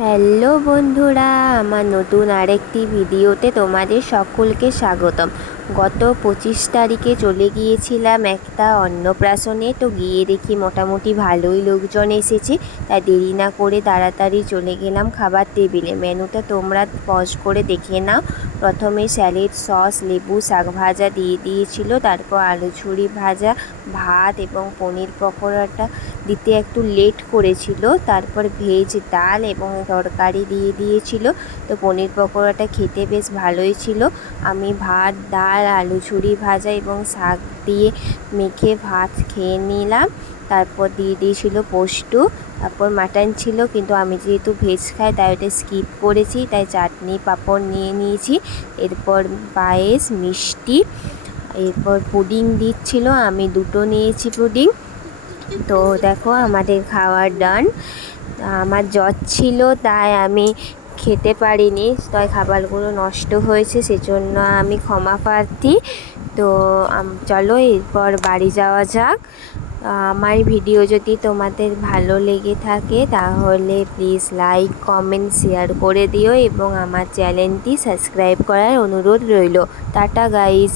Hello বন্ধুরা, আমার নতুন আরেকটি ভিডিওতে তোমাদের সকলকে স্বাগতম। গত 25 তারিখে চলে গিয়েছিলাম একটা অন্নপ্রাশনে। তো গিয়ে দেখি মোটামুটি ভালোই লোকজন এসেছে, তাই দেরি না করে তাড়াতাড়ি চলে গেলাম খাবার টেবিলে। মেনুটা তোমরা পজ করে দেখে নাও। প্রথমে স্যালাড, সস, লেবু, শাক ভাজা দিয়ে দিয়েছিল, তারপর আলু ছুরি ভাজা, ভাত এবং পনির পকোড়াটা দিতে একটু লেট করেছিল। তারপর ভেজ ডাল এবং তরকারি দিয়ে দিয়েছিল। তো পনির পকোড়াটা খেতে বেশ ভালোই ছিল। আমি ভাত, ডাল, আলু ছুরি ভাজা এবং শাক দিয়ে মেখে ভাত খেয়ে নিলাম। তারপর দিয়ে দিয়েছিল পোস্ত, তারপর মাটন ছিল, কিন্তু আমি যেহেতু ভেজ খাই তাই ওটা স্কিপ করেছি, তাই চাটনি পাঁপড় নিয়ে নিয়েছি। এরপর পায়েস, মিষ্টি, এরপর পুডিং দিচ্ছিল, আমি দুটো নিয়েছি পুডিং। তো দেখো আমাদের খাওয়ার ডান। আমার জ্বর ছিল তাই আমি খেতে পারিনি, তাই খাবারগুলো নষ্ট হয়েছে, সেজন্য আমি ক্ষমা প্রার্থী। তো চলো এরপর বাড়ি যাওয়া যাক। আমার ভিডিও যদি তোমাদের ভালো লেগে থাকে তাহলে প্লিজ লাইক, কমেন্ট, শেয়ার করে দিও এবং আমার চ্যানেলটি সাবস্ক্রাইব করার অনুরোধ রইল। Tata guys.